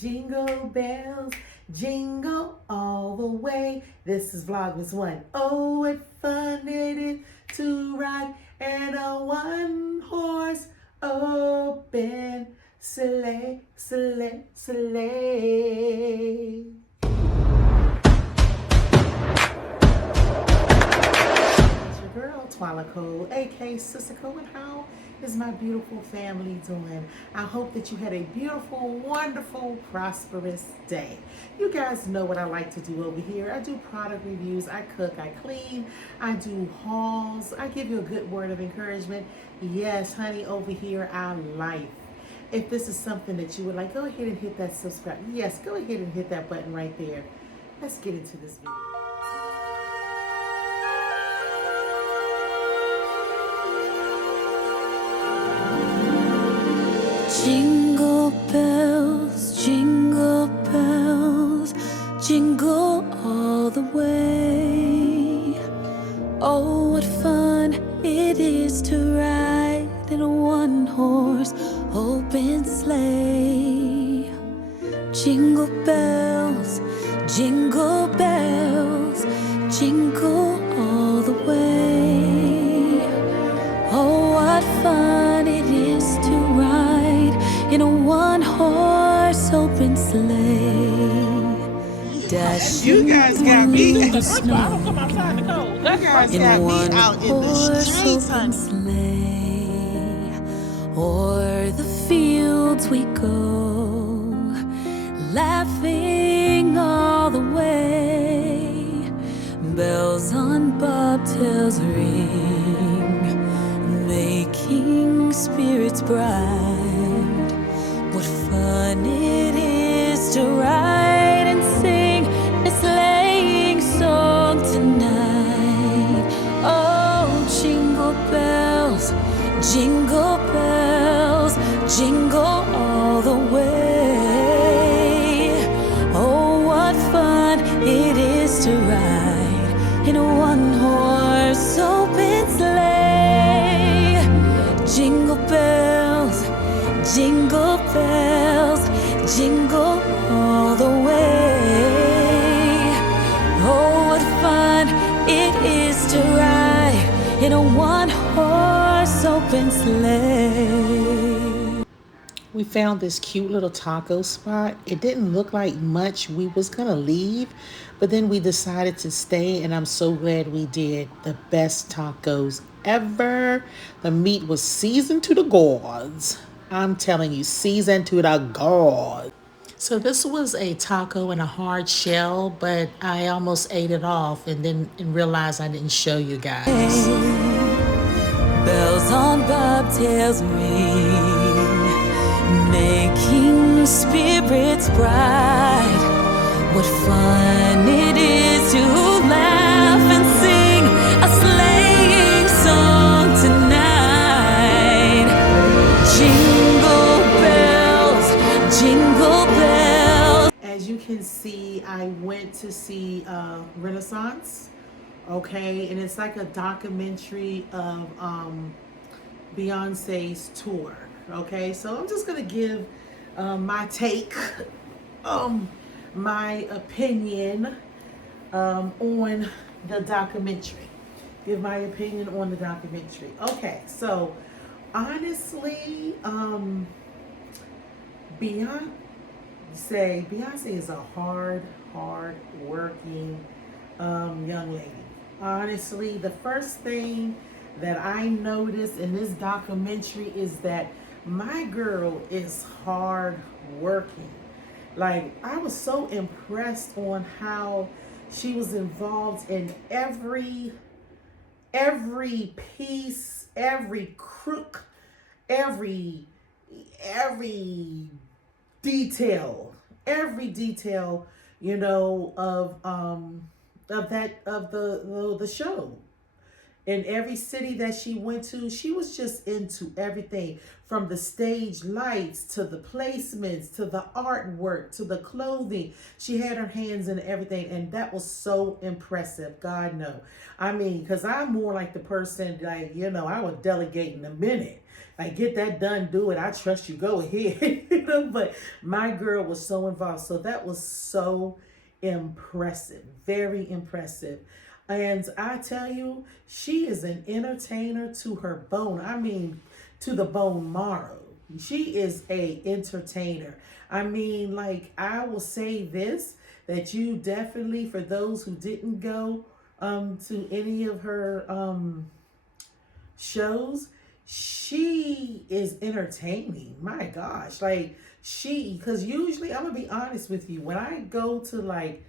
Jingle bells, jingle all the way. This is Vlogmas 1. Oh, what fun it is to ride in a one-horse open sleigh, sleigh, sleigh. It's your girl, Twala Cole, aka Sister Cole, and how is my beautiful family doing? I hope that you had a beautiful, wonderful, prosperous day. You guys know what I like to do over here. I do product reviews, I cook, I clean, I do hauls, I give you a good word of encouragement. Yes, honey, over here, our life. If this is something that you would like, go ahead and hit that subscribe. Yes, go ahead and hit that button right there. Let's get into this video. Jingle bells, jingle all the way. Oh, what fun it is to ride in a one-horse open sleigh. Jingle bells, jingle all the way. Oh, what fun it is to ride in a one-horse open sleigh. You guys got me. In You guys got me out in the streets, honey. Sleigh, o'er the fields we go, laughing all the way. Bells on bobtails ring, making spirits bright. What fun it is to ride and sing a sleighing song tonight. Oh, jingle bells, jingle all the way. Oh, what fun it is to ride in a one-horse open sleigh. Jingle bells, jingle all the way. Oh, what fun it is to ride in a one-horse open sleigh. We found this cute little taco spot. It didn't look like much. We was gonna leave, but then we decided to stay, and I'm so glad we did. The best tacos ever. The meat was seasoned to the gods. I'm telling you, seasoned to the gods. So this was a taco in a hard shell, but I almost ate it off and then realized I didn't show you guys. Bells on bobtails ring, making spirits bright. What fun it is to laugh and sing a sleighing song tonight. Jingle bells. As you can see, I went to see Renaissance, okay, and it's like a documentary of Beyonce's tour, okay. So I'm just gonna give my take, my opinion on the documentary. Give my opinion on the documentary. Okay, so honestly, Beyonce is a hard working young lady. Honestly, the first thing that I noticed in this documentary is that my girl is hard working. Like, I was so impressed on how she was involved in every piece, every crook, every detail, you know, of the show. In every city that she went to, she was just into everything, from the stage lights to the placements to the artwork to the clothing. She had her hands in everything, and that was so impressive. God no. I mean, because I'm more like the person, like, you know, I would delegate in a minute. like get that done, do it. I trust you. Go ahead. But my girl was so involved. So that was so impressive. Very impressive. And I tell you, she is an entertainer to her bone. I mean, to the bone marrow. She is a entertainer. I mean, like, I will say this, that you definitely, for those who didn't go to any of her shows, she is entertaining. My gosh, like because usually, I'm gonna be honest with you, when I go to like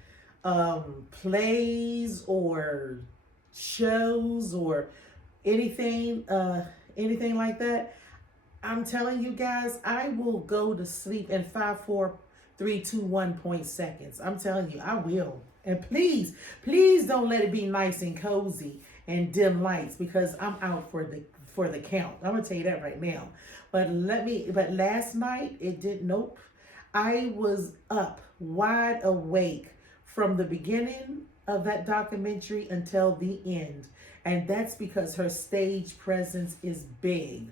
plays or shows or anything anything like that, I'm telling you guys, I will go to sleep in 5 4 3 2 1 point seconds. I'm telling you, I will. And please, please don't let it be nice and cozy and dim lights, because I'm out for the count. I'm gonna tell you that right now. But last night it did. Nope. I was up wide awake from the beginning of that documentary until the end, and that's because her stage presence is big.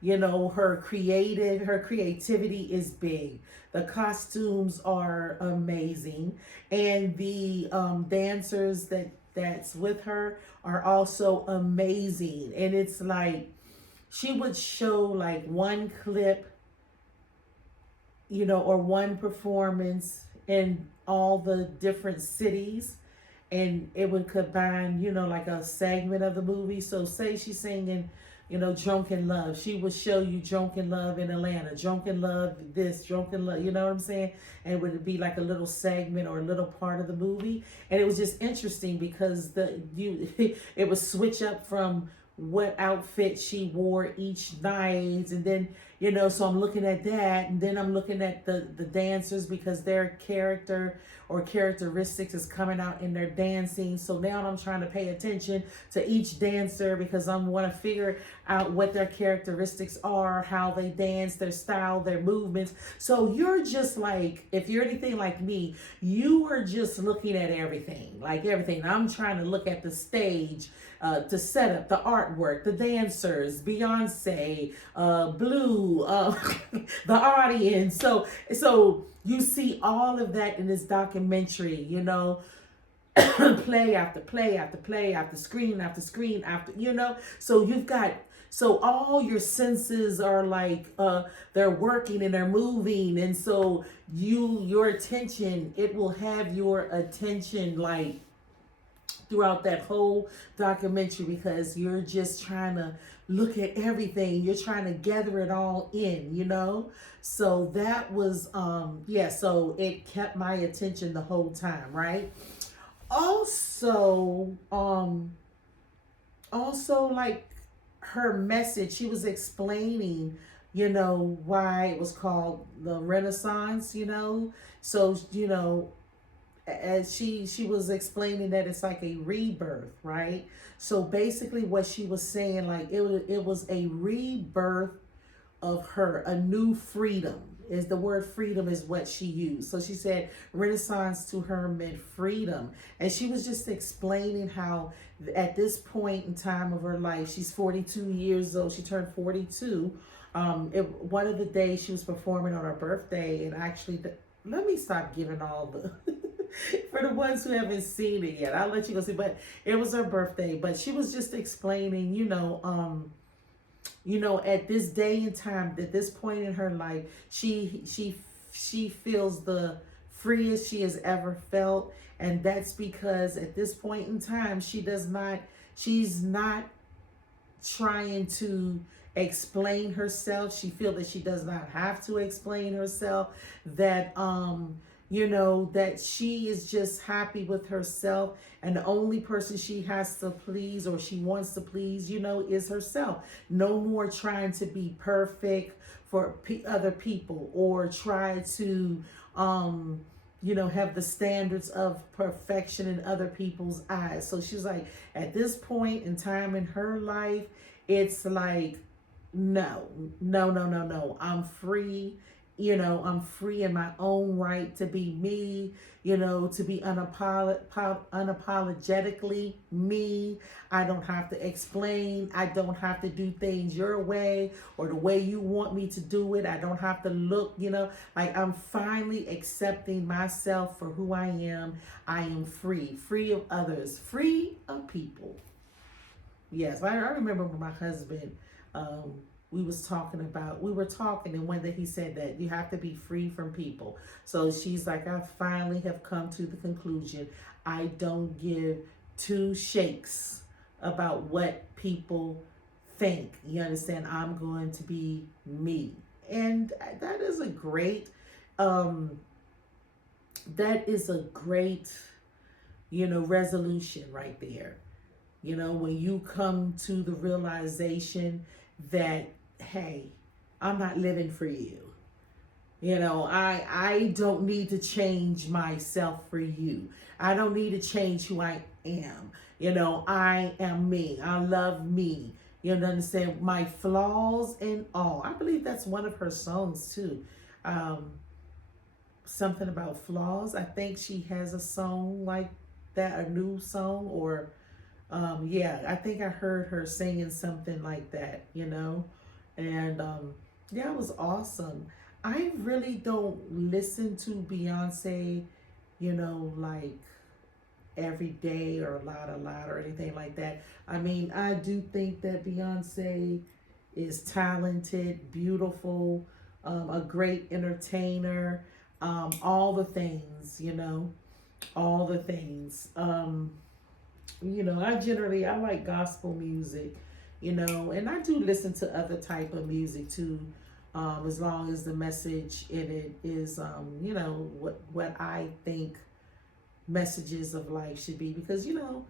You know, her creativity is big. The costumes are amazing, and the dancers that's with her are also amazing. And it's like she would show like one clip, you know, or one performance in all the different cities, and it would combine, you know, like a segment of the movie. So say she's singing, you know, Drunken Love, she would show you Drunken Love in Atlanta, Drunken Love this, Drunken Love, you know what I'm saying? And it would be like a little segment or a little part of the movie. And it was just interesting because it would switch up from what outfit she wore each night. And then, you know, so I'm looking at that, and then I'm looking at the dancers, because their character or characteristics is coming out in their dancing. So now I'm trying to pay attention to each dancer, because I want to figure out what their characteristics are, how they dance, their style, their movements. So you're just like, if you're anything like me, you are just looking at everything, like everything. I'm trying to look at the stage, the setup, the artwork, the dancers, Beyoncé, Blue, the audience. So you see all of that in this documentary, you know, play after play after play after screen after screen after, you know. So you've got, so all your senses are like they're working and they're moving, and so your attention, it will have your attention like throughout that whole documentary, because you're just trying to look at everything. You're trying to gather it all in, you know? So that was, so it kept my attention the whole time, right? Also like her message, she was explaining, you know, why it was called the Renaissance, you know? So, you know, as she was explaining that it's like a rebirth, right? So basically what she was saying, like it was a rebirth of her, a new freedom. Is the word freedom is what she used. So she said Renaissance to her meant freedom. And she was just explaining how at this point in time of her life, she's 42 years old. She turned 42. One of the days she was performing on her birthday, and actually, let me stop giving all the for the ones who haven't seen it yet. I'll let you go see. But it was her birthday. But she was just explaining, you know, at this day and time, at this point in her life, she feels the freest she has ever felt, and that's because at this point in time, she's not trying to explain herself. She feels that she does not have to explain herself, that you know, that she is just happy with herself, and the only person she has to please, or she wants to please, you know, is herself. No more trying to be perfect for other people, or try to you know, have the standards of perfection in other people's eyes. So she's like, at this point in time in her life, it's like, no, I'm free. You know, I'm free in my own right to be me, you know, to be unapologetically me. I don't have to explain. I don't have to do things your way or the way you want me to do it. I don't have to look, you know, like I'm finally accepting myself for who I am. I am free, free of others, free of people. Yes, I remember when my husband, we were talking, and one day he said that you have to be free from people. So she's like, I finally have come to the conclusion, I don't give two shakes about what people think. You understand? I'm going to be me. And that is a great, you know, resolution right there. You know, when you come to the realization that, hey, I'm not living for you. You know, I don't need to change myself for you. I don't need to change who I am. You know, I am me. I love me. You understand? My flaws and all. I believe that's one of her songs too. Something about flaws. I think she has a song like that, a new song, or yeah, I think I heard her singing something like that, you know, and yeah, it was awesome. I really don't listen to Beyonce, you know, like every day or a lot or anything like that. I mean, I do think that Beyonce is talented, beautiful, a great entertainer, all the things, you know, all the things. You know, I like gospel music, you know, and I do listen to other type of music too, as long as the message in it is, you know, what I think messages of life should be, because, you know,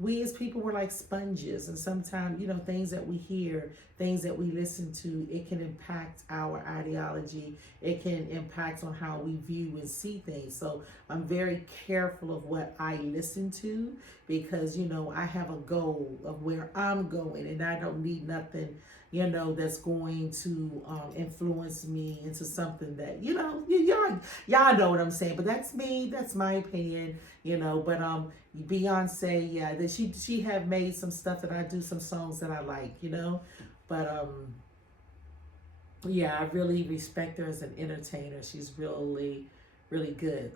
we as people, we're like sponges, and sometimes, you know, things that we hear, things that we listen to, it can impact our ideology. It can impact on how we view and see things. So I'm very careful of what I listen to, because, you know, I have a goal of where I'm going, and I don't need nothing, you know, that's going to influence me into something that, you know, y'all know what I'm saying. But that's me. That's my opinion, you know. But Beyonce, yeah, that she have made some stuff that I do, some songs that I like, you know. But yeah, I really respect her as an entertainer. She's really, really good.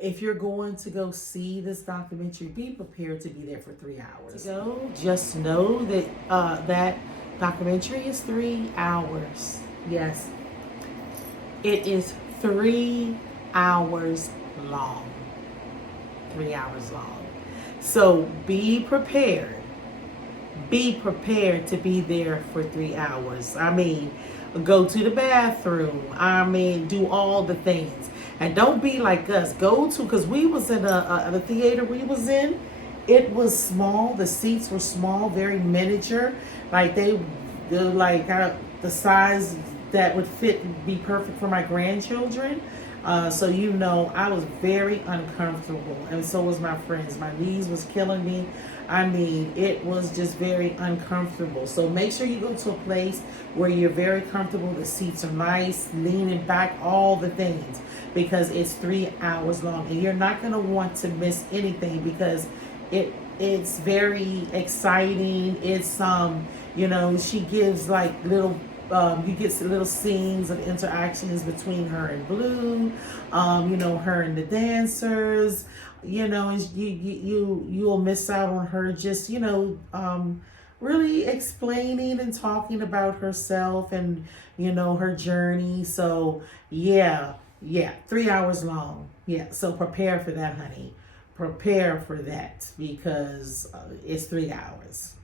If you're going to go see this documentary, be prepared to be there for 3 hours. So just know that that documentary is 3 hours. Yes, it is 3 hours long. 3 hours long. So be prepared. Be prepared to be there for 3 hours. I mean, go to the bathroom. I mean, do all the things. And don't be like us. Go to, because we was in a theater we was in. It was small. The seats were small, very miniature. Like they're like the size that would be perfect for my grandchildren. So, you know, I was very uncomfortable, and so was my friends. My knees was killing me. I mean, it was just very uncomfortable. So make sure you go to a place where you're very comfortable. The seats are nice, leaning back, all the things, because it's 3 hours long, and you're not going to want to miss anything, because it's very exciting. It's you know, she gives like little you get little scenes of interactions between her and Blue, you know, her and the dancers, you know, and you'll miss out on her just, you know, really explaining and talking about herself and, you know, her journey. So yeah, 3 hours long. Yeah, so prepare for that, honey. Prepare for that, because it's 3 hours.